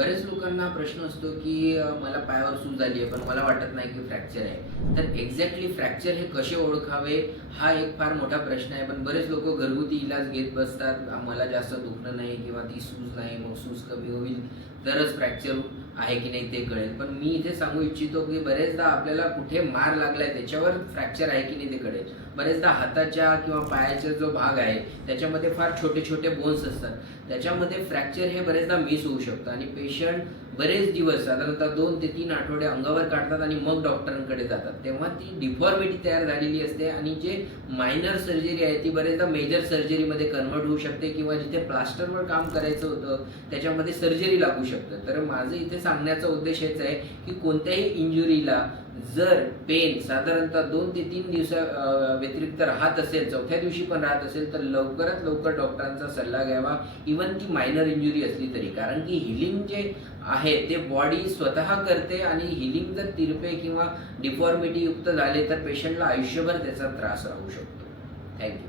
बरेच लोकांना प्रश्न असतो की मला पायावर सूज आली आहे पण मला वाटत नाही की फ्रॅक्चर आहे. तर एक्झॅक्टली फ्रॅक्चर हे कसे ओळखावे हा एक फार मोठा प्रश्न आहे. पण बरेच लोक घरगुती इलाज घेत बसतात. मला जास्त दुखणं नाही किंवा ती सूज नाही मग सूज कमी होईल तरच फ्रॅक्चर आहे की नाही ते कळेल. पण मी इथे सांगू इच्छितो की बरेचदा आपल्याला कुठे मार लागलाय त्याच्यावर फ्रॅक्चर आहे की नाही ते कळेल. बरेचदा हाताच्या किंवा पायाचा जो भाग आहे त्याच्यामध्ये फार छोटे छोटे बोन्स असतात. त्याच्यामध्ये फ्रॅक्चर हे बरेचदा मिस होऊ शकतं. आणि पेशंट बरेच दिवस साधारणतः दोन ते तीन आठवडे अंगावर काढतात आणि मग डॉक्टरांकडे जातात. तेव्हा ती डिफॉर्मिटी तयार झालेली असते आणि जे मायनर सर्जरी आहे ती बरेचदा मेजर सर्जरीमध्ये कन्वर्ट होऊ शकते किंवा जिथे प्लास्टरवर काम करायचं होतं त्याच्यामध्ये सर्जरी लागू शकतं. तर माझं इथे सांगण्याचा उद्देश हेच आहे की कोणत्याही इंजुरीला जर पेन साधारणतः दोन ते तीन दिवसा व्यतिरिक्त राहत असेल चौथ्या दिवशी पण राहत असेल तर लवकरात लवकर डॉक्टरांचा सल्ला घ्यावा. इवन ती मायनर इंजुरी असली तरी. कारण की हिलिंग जे आहे ते बॉडी स्वतः करते आणि हिलिंग जर तिरपे किंवा डिफॉर्मिटी युक्त झाले तर पेशंटला आयुष्यभर त्याचा त्रास राहू शकतो. थँक्यू